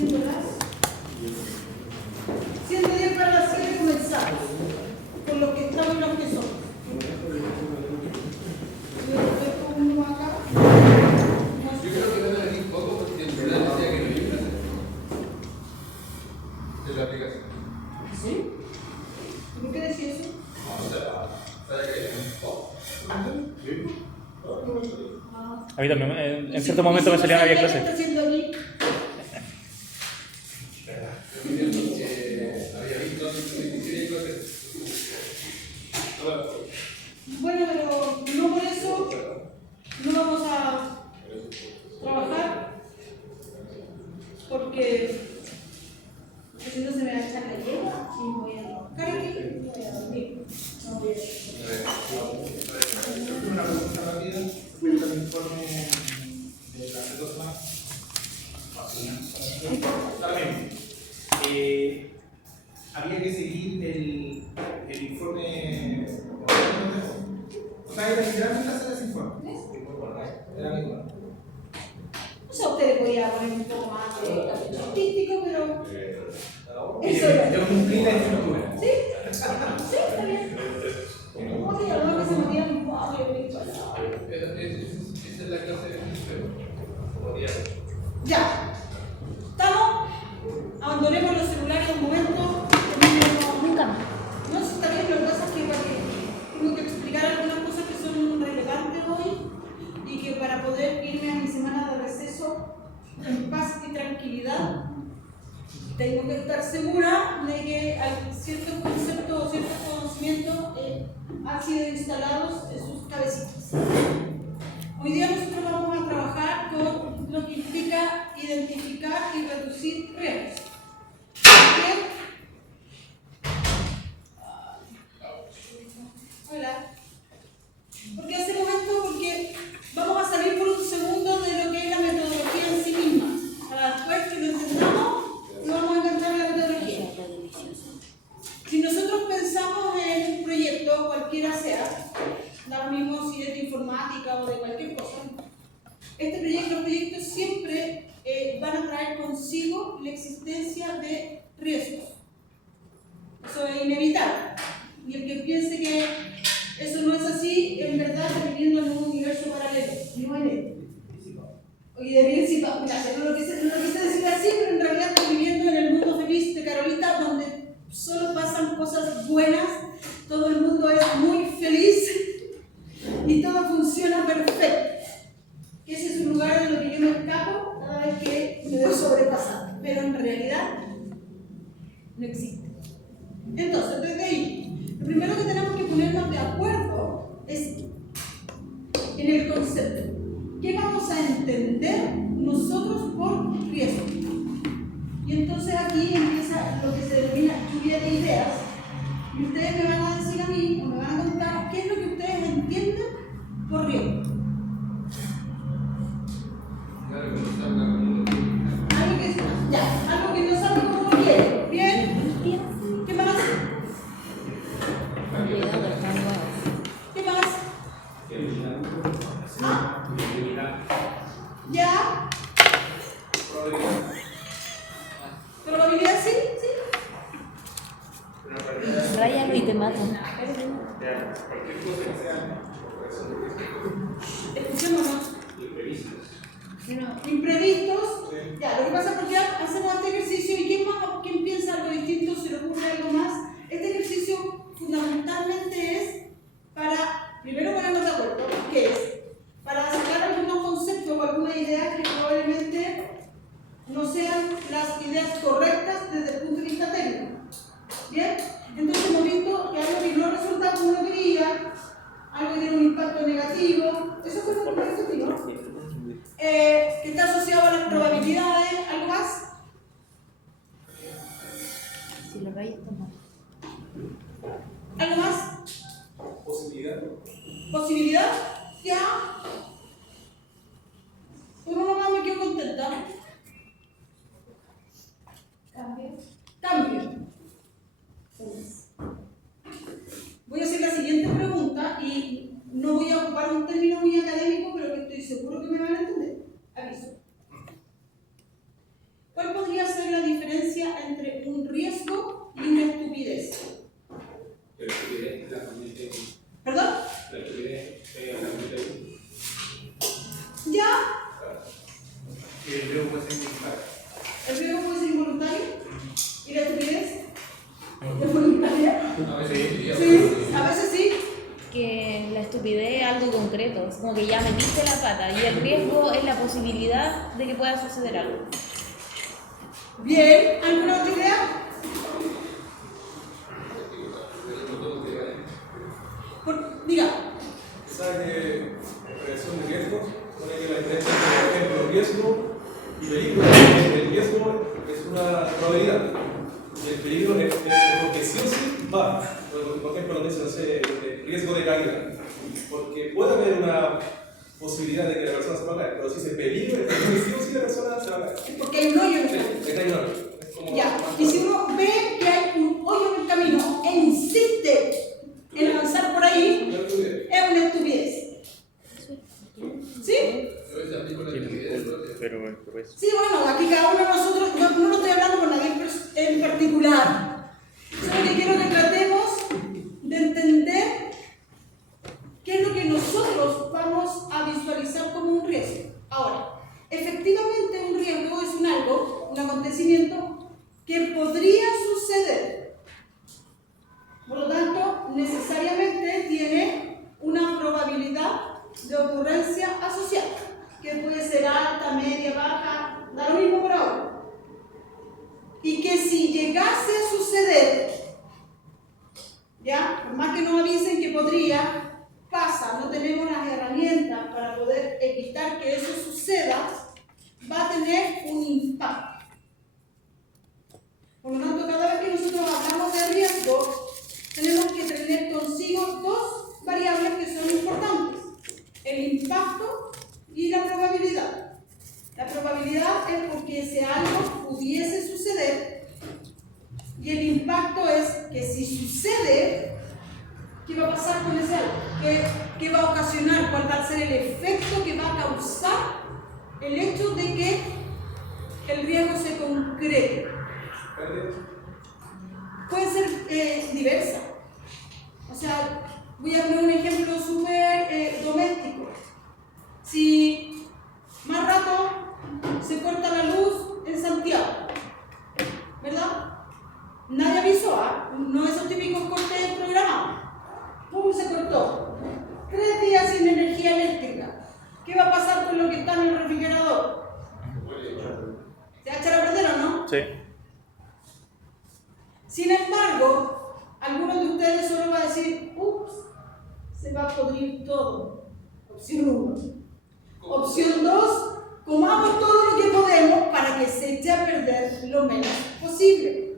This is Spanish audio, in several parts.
siendo las 7:10 para las 7 comenzamos, con lo que estamos y los que somos. Acá. Yo creo que van a venir poco porque el verdad decía que no hay clase de la aplicación. ¿Sí? ¿Por qué decía eso? ¿Sabe qué? A mí también, en cierto momento me salían había clases. ¿Qué está haciendo aquí? Había visto antes que quería clases. Bueno, pero no por eso no vamos a trabajar, porque si no se me va a echar la yegua y voy a trabajar aquí y voy a dormir. No voy Una pregunta rápida respecto al informe de las 2 semanas. También, había que seguir el informe. O sea, era literalmente hacer ese informe. Era mi informe. O sea, usted le podía poner un poco más de capricho artístico, pero eso era. Yo cumplí la estructura. ¿Sí? Sí, está bien. ¿Cómo se llama que se metía en un cuadro? Esa es la clase de Ya. ¿Estamos? Abandonemos los celulares un momento. Nunca más. No, eso está bien, lo que pasa es que tengo que explicar algunas cosas que son relevantes hoy y que para poder irme a mi semana de receso en paz y tranquilidad tengo que estar segura de que ciertos conceptos o ciertos conocimientos han sido instalados en sus cabecitas. Hoy día nosotros vamos a trabajar con lo que implica identificar y reducir riesgos. ¿Bien? Hola. ¿Por qué hacemos esto? Porque vamos a salir por un segundo de lo que es la metodología en sí misma. Para después que lo entendamos, no vamos a encontrar la metodología. Si nosotros pensamos en un proyecto, cualquiera sea, da lo mismo si es de informática o de cualquier cosa, los proyectos siempre van a traer consigo la existencia de riesgos. Eso es inevitable. Y el que piense que eso no es así, en verdad está viviendo en un universo paralelo, no en él. Oye, de principio, no lo quise decir así, pero en realidad estoy viviendo en el mundo feliz de Carolita, donde solo pasan cosas buenas, todo el mundo es muy feliz y todo funciona perfecto. Ese es un lugar en el que yo me escapo cada vez que me veo sobrepasada, pero en realidad no existe. Entonces, desde ahí, lo primero que tenemos que ponernos de acuerdo es en el concepto. ¿Qué vamos a entender nosotros por riesgo? Y entonces aquí empieza lo que se denomina lluvia de ideas, y ustedes me van a decir a mí, o me van a contar, qué es lo que ustedes entienden por riesgo. Algo que no saben cómo riesgo. ¿Bien? ¿Qué más? ¿Qué más? ¿Ya? ¿Probabilidad sí? ¿Sí? Ráyalo y te mato. Escuchémonos. Imprevistos. Ya, lo que pasa es que hacemos este ejercicio y ¿quién piensa algo distinto? ¿Se le ocurre algo más? Este ejercicio fundamentalmente es para, primero ponernos de acuerdo, ¿qué es? Para sacar algunos conceptos o algunas ideas que probablemente no sean las ideas correctas desde el punto de vista técnico. ¿Bien? Entonces hemos visto que algo que no resulta como uno quería, algo que tiene un impacto negativo, eso fue lo que objetivo. Que está asociado a las probabilidades, ¿algo más? Si lo rayas, está mal. ¿Algo más? Posibilidad. ¿Posibilidad? Ya. Con uno más me quedo contenta. Cambio. Voy a hacer la siguiente pregunta y no voy a ocupar un término muy académico, pero que estoy seguro que me van a entender. Aviso. como que ya metiste la pata y el riesgo es la posibilidad de que pueda suceder algo. Bien, ¿alguna otra idea? Diga. ¿Sabe que en prevención de riesgos pone que la diferencia entre, por ejemplo, riesgo y peligro? El riesgo es una probabilidad y el peligro es porque sí o sí va. Por ejemplo, lo dice, no sé, el riesgo de caída. Porque puede haber una posibilidad de que la persona se va a caer, pero si se peligro, es porque sí o sí la persona se va a caer. Es porque hay un hoyo en el camino. Sí, hay un hoyo. Es como Ya, y si uno ve que hay un hoyo en el camino e insiste en avanzar por ahí, es una estupidez. ¿Sí? Pero Sí, bueno, aquí cada uno de nosotros, no lo estoy hablando con nadie en particular. Solo que quiero que tratemos de entender qué es lo que nosotros vamos a visualizar como un riesgo. Ahora, efectivamente un riesgo es un acontecimiento que podría suceder. Por lo tanto, necesariamente tiene una probabilidad de ocurrencia asociada, que puede ser alta, media, baja, da lo mismo por ahora. Y que si llegase a suceder, ya, por más que nos avisen que podría, pasa, no tenemos las herramientas para poder evitar que eso suceda, va a tener un impacto. Por lo tanto, cada vez que nosotros hablamos de riesgo, tenemos que tener consigo dos variables que son importantes: el impacto y la probabilidad. La probabilidad es porque ese algo pudiese suceder, y el impacto es que si sucede, ¿qué va a pasar con ese algo? ¿Qué va a ocasionar? ¿Cuál va a ser el efecto que va a causar el hecho de que el riesgo se concrete? Puede ser diversa. O sea, voy a poner un ejemplo súper doméstico. Si más rato se corta la luz en Santiago, ¿verdad? Nadie avisó, no esos típicos cortes programados. ¡Pum! Se cortó. 3 días sin energía eléctrica. ¿Qué va a pasar con lo que está en el refrigerador? ¿Se va a echar a perder o no? sí. Sin embargo, algunos de ustedes solo van a decir: ups, se va a podrir todo. Opción 1. Opción 2, comamos todo lo que podemos para que se eche a perder lo menos posible.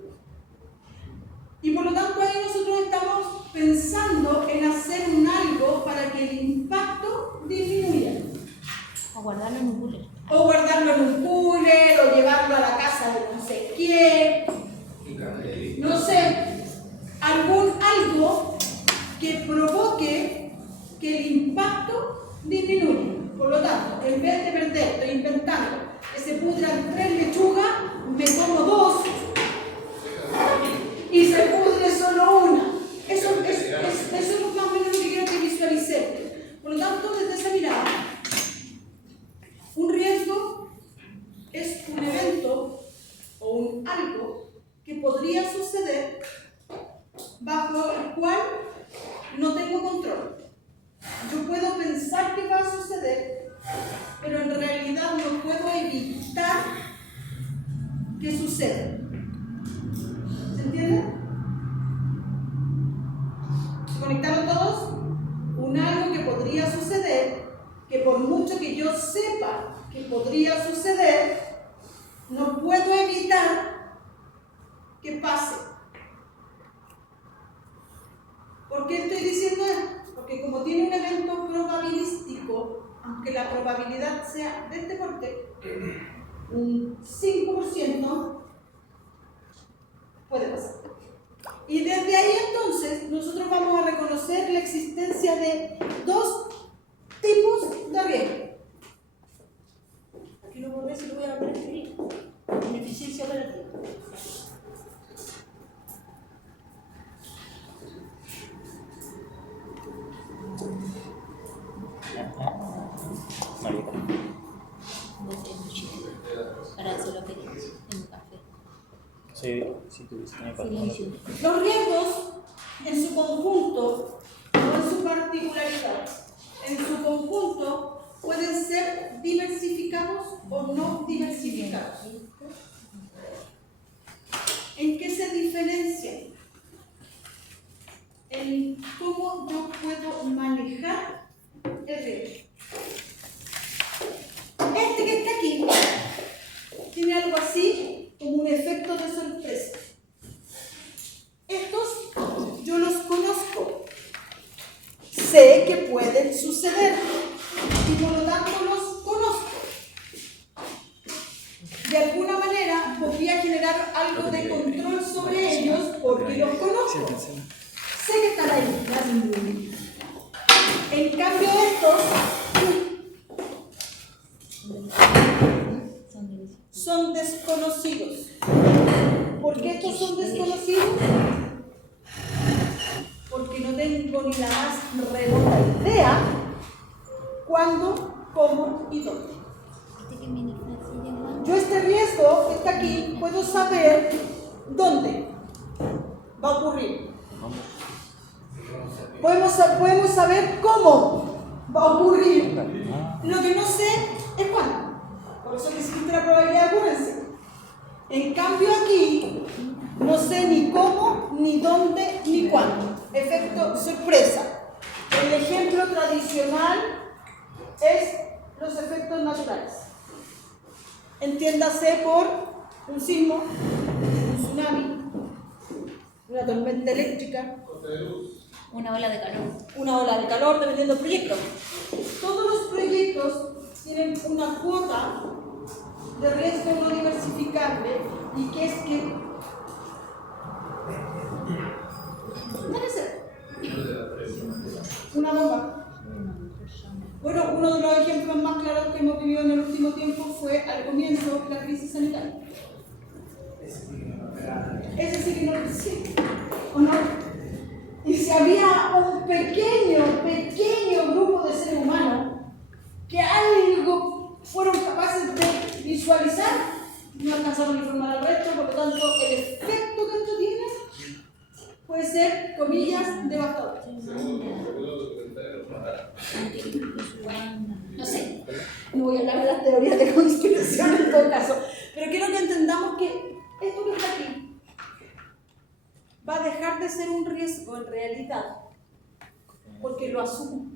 Y por lo tanto ahí nosotros estamos pensando en hacer un algo para que el impacto disminuya. O guardarlo en un cooler. O guardarlo en un cooler, o llevarlo a la casa de no sé quién. No sé, algo que provoque que el impacto disminuya. Por lo tanto, en vez de perder, estoy inventando, que se pudran 3 lechugas, me como 2 y se pudre solo una. Eso es más o menos lo que quiero que visualicen. Por lo tanto, desde esa mirada, un riesgo es un evento o un algo que podría suceder bajo el cual no tengo control. Yo puedo pensar que va a suceder, pero en realidad no puedo evitar que suceda. ¿Se entiende? ¿Se conectaron todos? Un algo que podría suceder, que por mucho que yo sepa que podría suceder, no puedo evitar que pase. ¿Por qué estoy diciendo esto? Porque como tiene un evento probabilístico, aunque la probabilidad sea de este porte, un 5%, puede pasar. Y desde ahí entonces nosotros vamos a reconocer la existencia de 2 tipos de riesgo. Aquí lo borré, si lo voy a poner aquí. Ineficiencia operativa. Marica. Para hacer lo que quieras en un café. Sí, si tuviese que Silencio. Los riesgos, en su conjunto o en su particularidad, en su conjunto pueden ser diversificados o no diversificados. ¿En qué se diferencian? En cómo yo puedo manejar el riesgo. Este que está aquí tiene algo así como un efecto de sorpresa. Estos yo los conozco, sé que pueden suceder y por lo tanto los conozco. De alguna manera podría generar algo de control sobre ellos porque los conozco. Sé que están ahí, me hacen bullying. En cambio estos son desconocidos. ¿Por qué estos son desconocidos? Porque no tengo ni la más remota idea cuándo, cómo y dónde. Yo este riesgo que está aquí puedo saber dónde va a ocurrir. Podemos saber cómo va a ocurrir. Lo que no sé es cuándo. Por eso que existe la probabilidad de ocurrencia. En cambio aquí no sé ni cómo, ni dónde, ni cuándo. Efecto sorpresa. El ejemplo tradicional es los efectos naturales. Entiéndase por un sismo, un tsunami, una tormenta eléctrica, Una ola de calor. una ola de calor, dependiendo del proyecto. Todos los proyectos tienen una cuota de riesgo no diversificable y que es que debe ser una bomba. Bueno, uno de los ejemplos más claros que hemos vivido en el último tiempo fue al comienzo la crisis sanitaria. Ese sí que no lo existe, ¿o no? Y si había un pequeño grupo de seres humanos que algo fueron capaces de visualizar, no alcanzaron a informar al resto, por lo tanto el efecto que esto tiene puede ser, comillas, devastador. No sé, no voy a hablar de las teorías de conspiración en todo caso, pero quiero que entendamos que esto que está aquí va a dejar de ser un riesgo en realidad, porque lo asumo.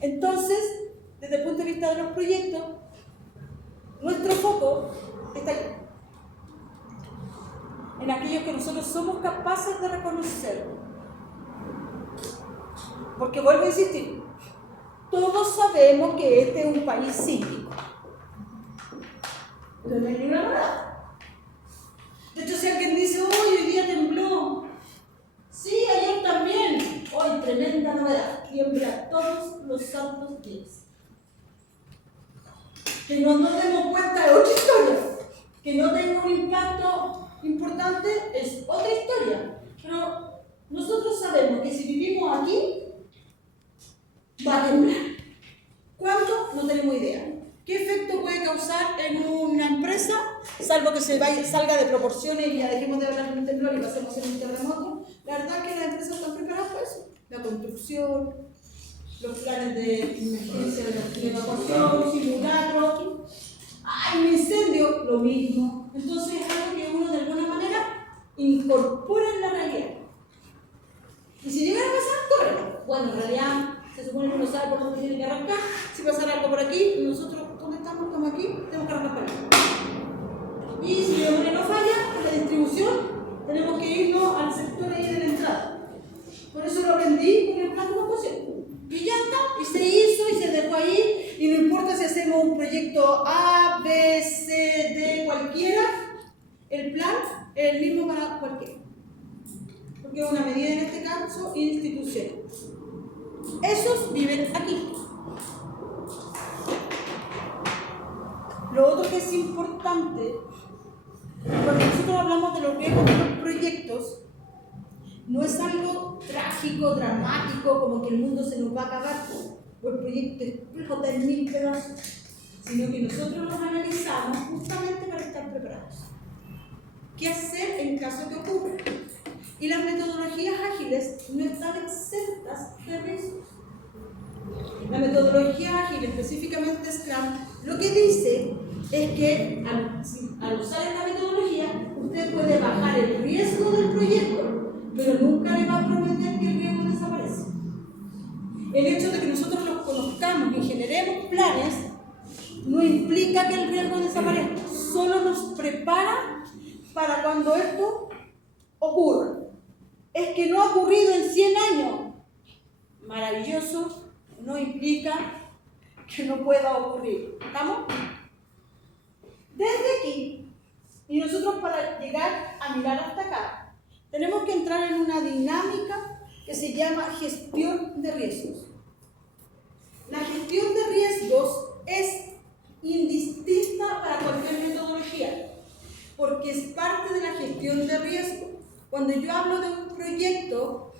Entonces, desde el punto de vista de los proyectos, nuestro foco está aquí, en aquellos que nosotros somos capaces de reconocer. Porque vuelvo a insistir, todos sabemos que este es un país sísmico. Pero no hay ninguna novedad. De hecho, si alguien dice, hoy día tembló, sí, ayer también, hoy tremenda novedad, tiembla todos los santos días. Que no nos demos cuenta de otra historia, que no tenga un impacto importante es otra historia, pero nosotros sabemos que si vivimos aquí, va a temblar. ¿Cuándo? No tenemos idea. ¿Qué efecto puede causar en una empresa? Salvo que salga de proporciones y ya dejemos de hablar de un temblor y pasemos en un terremoto. La verdad es que las empresas están preparadas para eso. La construcción, los planes de emergencia, de evacuación, simulacro. ¡Ay, un incendio! Lo mismo. Entonces es algo que uno de alguna manera incorpora en la realidad. Y si llega a pasar, córrelo. Bueno, en realidad se supone que uno sabe por dónde tiene que arrancar. Si pasara algo por aquí, nosotros, ¿dónde estamos? Estamos aquí, tenemos que arrancar por aquí. Y si la memoria no falla, en la distribución, tenemos que irnos al sector ahí de la entrada. Por eso lo aprendí con el plan de evacuación. Y ya está, y se hizo y se dejó ahí, y no importa si hacemos un proyecto A, B, C, D, cualquiera, el plan es el mismo para cualquiera. Porque es una medida en este caso institucional. Esos viven aquí. Lo otro que es importante, cuando nosotros hablamos de los riesgos de los proyectos, no es algo trágico, dramático, como que el mundo se nos va a acabar o el proyecto explota en 1000 pedazos, sino que nosotros los analizamos justamente para estar preparados. ¿Qué hacer en caso que ocurra? Y las metodologías ágiles no están exentas de riesgos. La metodología ágil, específicamente Scrum, lo que dice es que al usar esta metodología, usted puede bajar el riesgo del proyecto, pero nunca le va a prometer que el riesgo desaparece. El hecho de que nosotros los conozcamos y generemos planes no implica que el riesgo desaparezca, solo nos prepara para cuando esto ocurra. Es que no ha ocurrido en 100 años. Maravilloso, no implica que no pueda ocurrir. ¿Estamos? Desde aquí, y nosotros para llegar a mirar hasta acá, tenemos que entrar en una dinámica que se llama gestión de riesgos. La gestión de riesgos es indistinta para cualquier metodología, porque es parte de la gestión de riesgos. Cuando yo hablo de un proyecto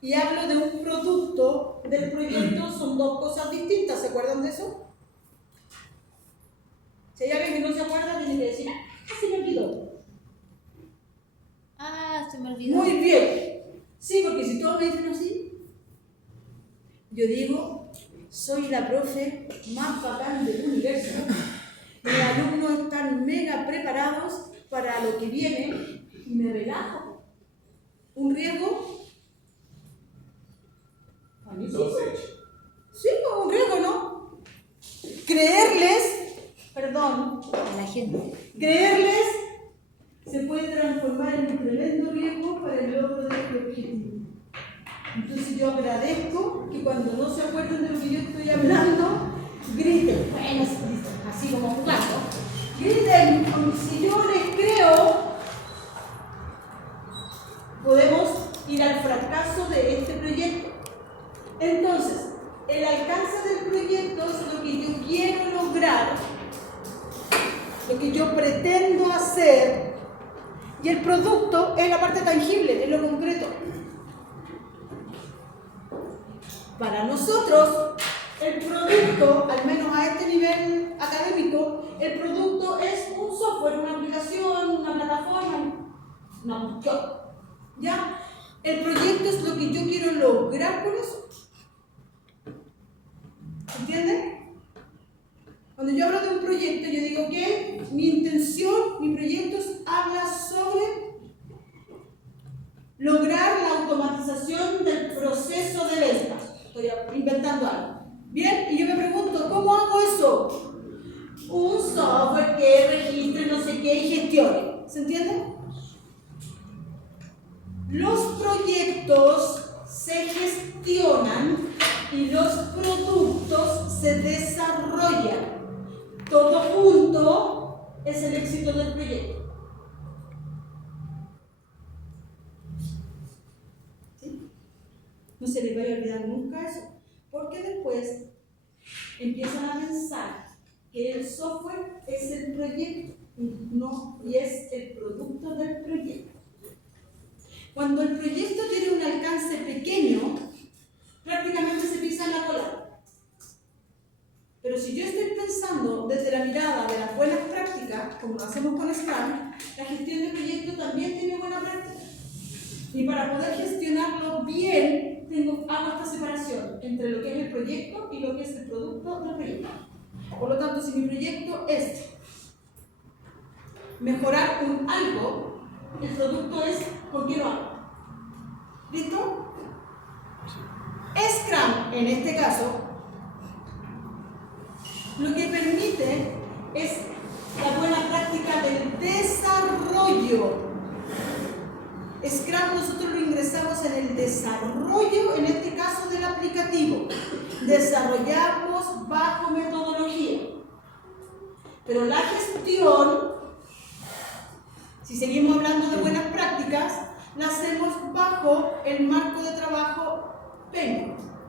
y hablo de un producto, del proyecto son dos cosas distintas. ¿Se acuerdan de eso? Si hay alguien que no se acuerda, tiene que decir, se me olvidó. Se me olvidó. Muy bien. Sí, porque si todos me dicen así, yo digo, soy la profe más bacán del universo. Mis alumnos están mega preparados para lo que viene y me relajo. ¿Un riesgo? A mí sí. Sí, un riesgo, ¿no? Creerles, perdón, A la gente. creerles se puede transformar en un tremendo riesgo para el logro de este objetivo. Entonces yo agradezco que cuando no se acuerden de lo que yo estoy hablando, griten, bueno, así como jugando, griten, como si yo les creo, podemos ir al fracaso de este proyecto. Entonces, el alcance del proyecto es lo que yo quiero lograr, lo que yo pretendo hacer, y el producto es la parte tangible, es lo concreto. Para nosotros, el producto, al menos a este nivel académico, el producto es un software, una aplicación, una plataforma, una cuestión. ¿Ya? El proyecto es lo que yo quiero lograr con eso. ¿Entienden? Cuando yo hablo de un proyecto, yo digo que mi intención, mi proyecto habla sobre lograr la automatización del proceso de venta. Estoy inventando algo. Bien, y yo me pregunto, ¿cómo hago eso? Un software que registre no sé qué y gestione. ¿Se entiende? Los proyectos se gestionan y los productos se desarrollan. Todo junto es el éxito del proyecto. ¿Sí? No se les vaya a olvidar nunca eso, porque después empiezan a pensar que el software es el proyecto y es el producto del proyecto. Cuando el proyecto tiene un alcance pequeño, prácticamente se pisa en la cola. Pero si yo estoy pensando desde la mirada de las buenas prácticas, como lo hacemos con Scrum, la gestión de proyectos también tiene buena práctica. Y para poder gestionarlo bien, hago esta separación entre lo que es el proyecto y lo que es el producto del proyecto. Por lo tanto, si mi proyecto es mejorar algo, el producto es ¿por qué lo hago? ¿Listo? Scrum, en este caso, lo que permite es la buena práctica del desarrollo. Scrum nosotros lo ingresamos en el desarrollo, en este caso del aplicativo. Desarrollamos bajo metodología. Pero la gestión, si seguimos hablando de buenas prácticas, la hacemos bajo el marco de trabajo PMBOK.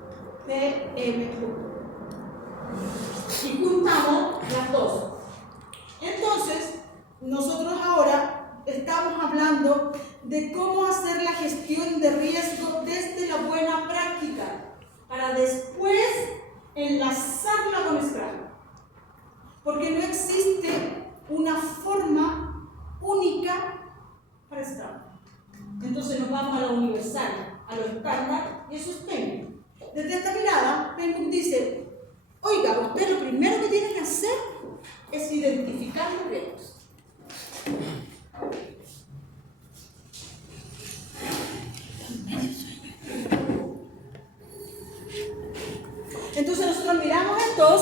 Y juntamos las dos. Entonces, nosotros ahora estamos hablando de cómo hacer la gestión de riesgo desde la buena práctica para después enlazarla con Scrum. Porque no existe una forma única para Scrum. Oiga, usted lo primero que tiene que hacer es identificar los riesgos. Entonces nosotros miramos estos,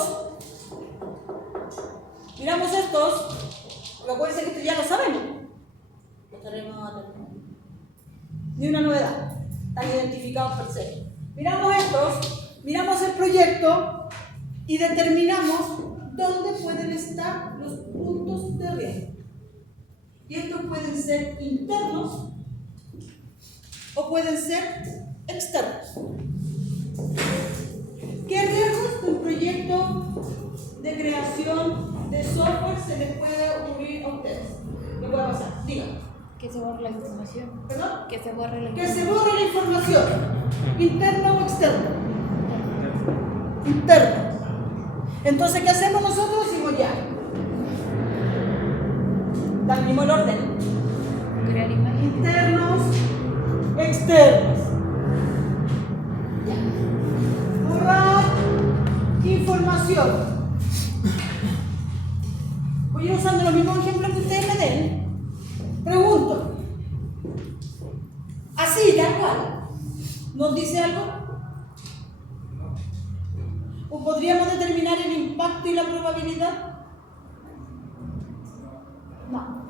porque acuérdense que esto ya lo sabemos. Ni una novedad, están identificados per se. Miramos estos, miramos el proyecto y determinamos dónde pueden estar los puntos de riesgo. Y estos pueden ser internos o pueden ser externos. ¿Qué riesgos de un proyecto de creación de software se les puede ocurrir a ustedes? ¿Qué puede pasar? Díganme. Que se borre la información. ¿Perdón? Que se borre la Que información. se borre la información. ¿Interno o externo? Interno. Entonces, ¿qué hacemos nosotros? Decimos ya. Cambiamos el orden. Crear imagen. Internos, externos. Ya. Borrar información. Voy a ir usando los mismos ejemplos que ustedes me den. Pregunto. Así, tal cual. ¿Nos dice algo? ¿O podríamos determinar el impacto y la probabilidad? No.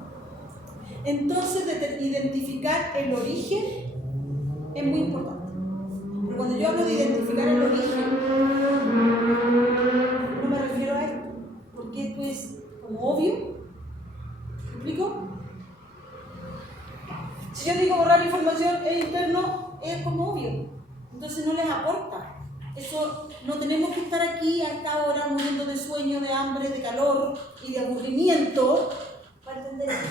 Entonces, identificar el origen es muy importante. Pero cuando yo hablo de identificar el origen, no me refiero a esto, porque esto es como obvio. ¿Me explico? Si yo digo borrar información en interno, es como obvio. Entonces no les aporta. Eso, no tenemos que estar aquí a esta hora muriendo de sueño, de hambre, de calor y de aburrimiento para entender esto.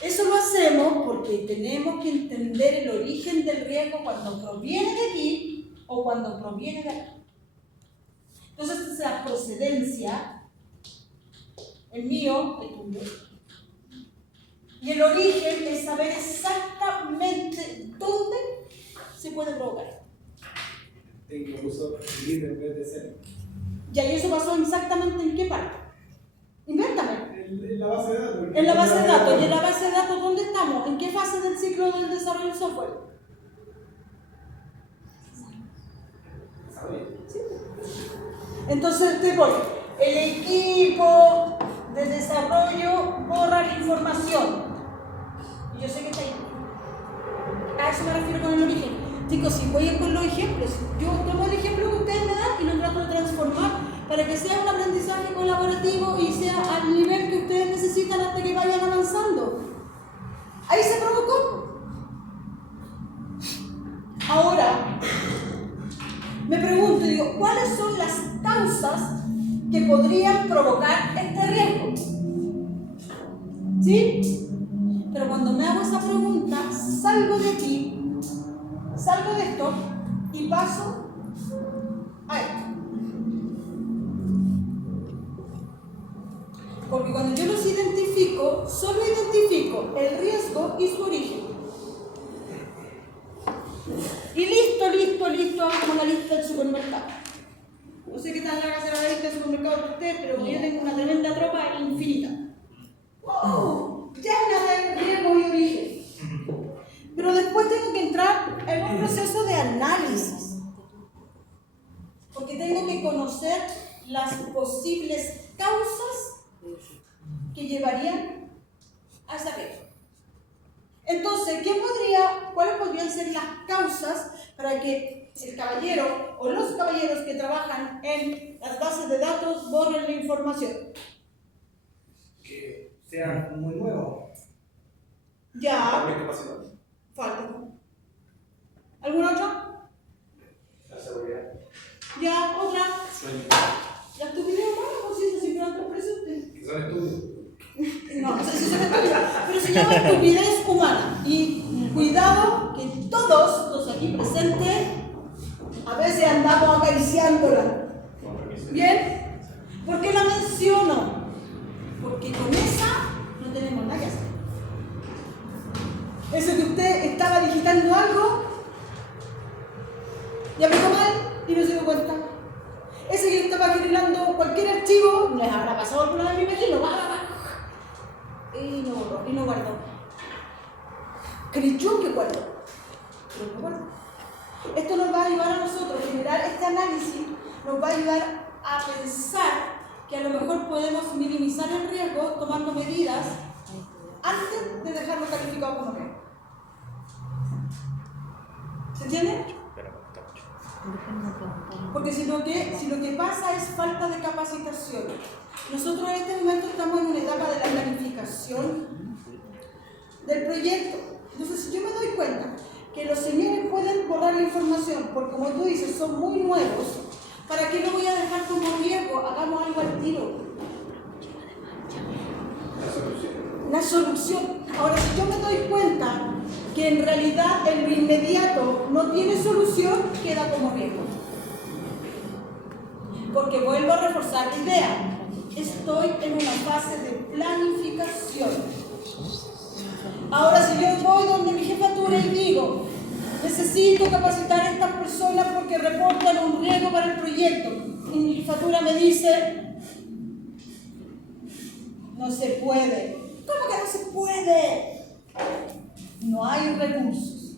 Eso lo hacemos porque tenemos que entender el origen del riesgo cuando proviene de aquí o cuando proviene de acá. Entonces, esa es la procedencia, el mío, el tuyo. Y el origen es saber exactamente dónde se puede provocar. Incluso libre en vez de ser. Ya, ¿y eso pasó exactamente en qué parte? Invéntame. En la base de datos. En la base de datos. ¿Y en la base de datos dónde estamos? ¿En qué fase del ciclo del desarrollo del software? ¿Sí? Entonces te voy. El equipo de desarrollo borra la información. Y yo sé que está ahí. A eso me refiero con el origen. Chicos, si voy a ir con los ejemplos, yo tomo el ejemplo que ustedes me dan y lo trato de transformar para que sea un aprendizaje colaborativo y sea al nivel que ustedes necesitan hasta que vayan avanzando. Ahí se provocó. Ahora, me pregunto, digo, ¿cuáles son las causas que podrían provocar este riesgo? ¿Sí? Pero cuando me hago esa pregunta, salgo de aquí, salgo de esto y paso a esto. Porque cuando yo los identifico, solo identifico el riesgo y su origen. Y listo, como la lista del supermercado. No sé qué tan larga será la lista del supermercado de ustedes, pero yo tengo una tremenda tropa infinita. ¡Wow! Llena de riesgo y origen. Pero después tengo que entrar en un proceso de análisis. Porque tengo que conocer las posibles causas que llevarían a esa riesgo. Entonces, ¿cuáles podrían ser las causas para que el caballero o los caballeros que trabajan en las bases de datos borren la información? Que sea muy nuevo. Ya. ¿Qué capacidad? Falta. ¿Alguna otra? La seguridad. Ya, otra. Sueño. La estupidez humana, pues si eso siempre va a estar presente. Que son estudios. No, no sé si son estúpidos, pero se llama estupidez humana. Y cuidado que todos los aquí presentes a veces andamos acariciándola. ¿Bien? ¿Por qué la menciono? Porque con esa no tenemos nada que hacer. Eso que usted estaba digitando algo y apretó mal y no se dio cuenta. Ese que estaba generando cualquier archivo, les habrá pasado alguna vez, me imagino, y no borró, y no guardó. Creyó que guardó, pero no guardó. Esto nos va a ayudar a nosotros, generar este análisis, nos va a ayudar a pensar que a lo mejor podemos minimizar el riesgo tomando medidas antes de dejarlo calificado como riesgo. ¿Se entiende? Porque si lo que pasa es falta de capacitación. Nosotros en este momento estamos en una etapa de la planificación del proyecto. Entonces, si yo me doy cuenta que los señores pueden borrar la información, porque como tú dices, son muy nuevos, ¿para qué lo voy a dejar como riesgo? Hagamos algo al tiro. La solución. Ahora, si yo me doy cuenta que en realidad en lo inmediato no tiene solución, queda como riesgo. Porque vuelvo a reforzar la idea. Estoy en una fase de planificación. Ahora, si yo voy donde mi jefatura y digo, necesito capacitar a estas personas porque reportan un riesgo para el proyecto, y mi jefatura me dice, no se puede. ¿Cómo que no se puede? No hay recursos.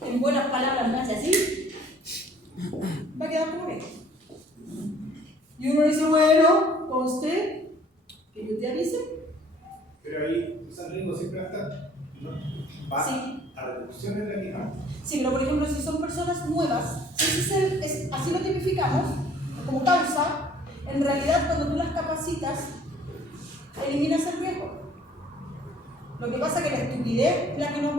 En buenas palabras me hace así, va a quedar como esto. Y uno dice, bueno, conste, que yo te avise. Pero ahí, ese riesgo siempre va a estar, ¿no? Va Sí. a reducción en realidad. Sí, pero por ejemplo, si son personas nuevas, así lo tipificamos como causa, en realidad cuando tú las capacitas, eliminas el riesgo. Lo que pasa es que la estupidez es la que no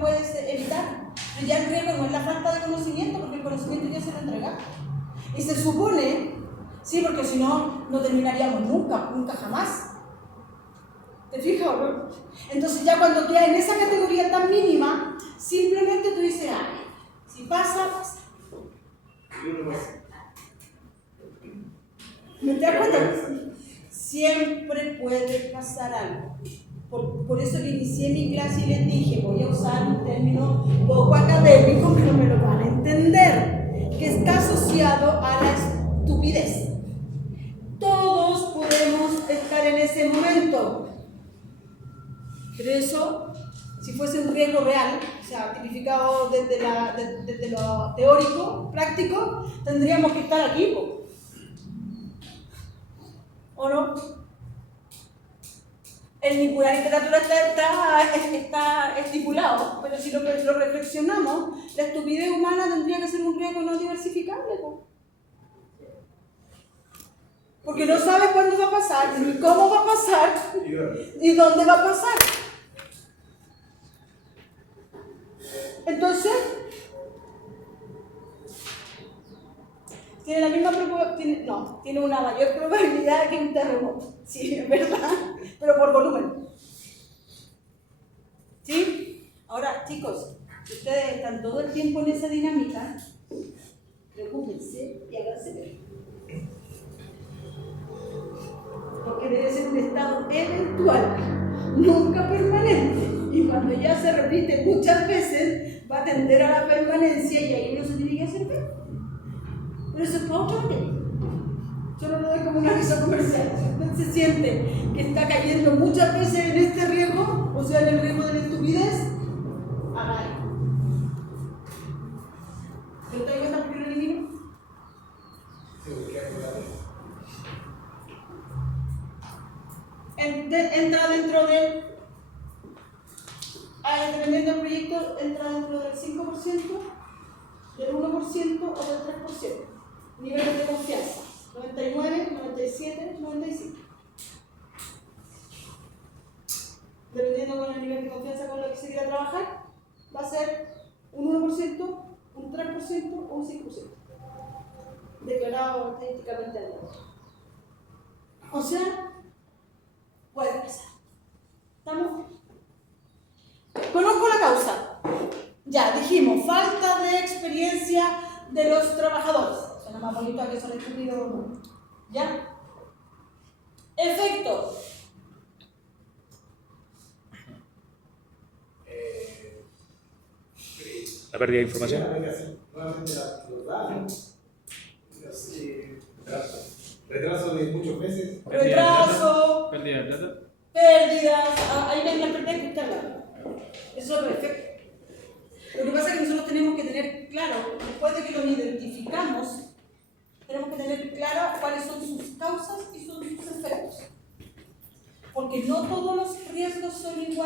puedes evitar. Pero ya el riesgo no es la falta de conocimiento, porque el conocimiento ya se lo entrega. Y se supone, sí, porque si no, no terminaríamos nunca jamás. ¿Te fijas o no? Entonces ya cuando queda en esa categoría tan mínima, simplemente tú dices, ay, si pasa, pasa. ¿Me te das cuenta? Siempre puede pasar algo. Por eso que inicié mi clase y les dije, voy a usar un término poco académico que no me lo van a entender, que está asociado a la estupidez. Todos podemos estar en ese momento. Pero eso, si fuese un riesgo real, o sea, tipificado desde lo teórico, práctico, tendríamos que estar aquí, ¿o no? En ninguna literatura está estipulado, pero si lo reflexionamos, la estupidez humana tendría que ser un riesgo no diversificable, ¿no? Porque no sabes cuándo va a pasar, ni cómo va a pasar, ni dónde va a pasar. Entonces, tiene una mayor probabilidad que un terremoto. Sí, es verdad, pero por volumen. ¿Sí? Ahora, chicos, si ustedes están todo el tiempo en esa dinámica, preocúpense y háganse ver. Porque debe ser un estado eventual, nunca permanente. Y cuando ya se repite muchas veces, va a tender a la permanencia y ahí no se tiene que hacer ver. Pero eso es para otro tema. Yo no lo doy como un aviso comercial. Si usted se siente que está cayendo muchas veces en este riesgo, o sea, en el riesgo de la estupidez, hágalo. ¿Te doy cuenta por qué lo elimino? Entra dentro del, dependiendo del proyecto, entra dentro del 5%, del 1% o del 3%. Niveles de confianza, 99, 97, 95. Dependiendo con el nivel de confianza con lo que se quiera trabajar, va a ser un 1%, un 3% o un 5%. Declarado estadísticamente hablando. O sea, puede pasar. ¿Estamos? Conozco la causa. Ya, dijimos, falta de experiencia de los trabajadores. Suena más bonito que son estúpidos. ¿Ya? Efecto. la pérdida de información. Hay que hacer nuevamente los datos. Retraso de muchos meses. Retraso, Pérdida de plata. pérdidas, ahí ven las pérdidas que usted habla. Eso es perfecto. Lo que pasa es que nosotros tenemos que tener claro, después de que los identificamos, tenemos que tener claro cuáles son sus causas y sus efectos. Porque no todos los riesgos son iguales.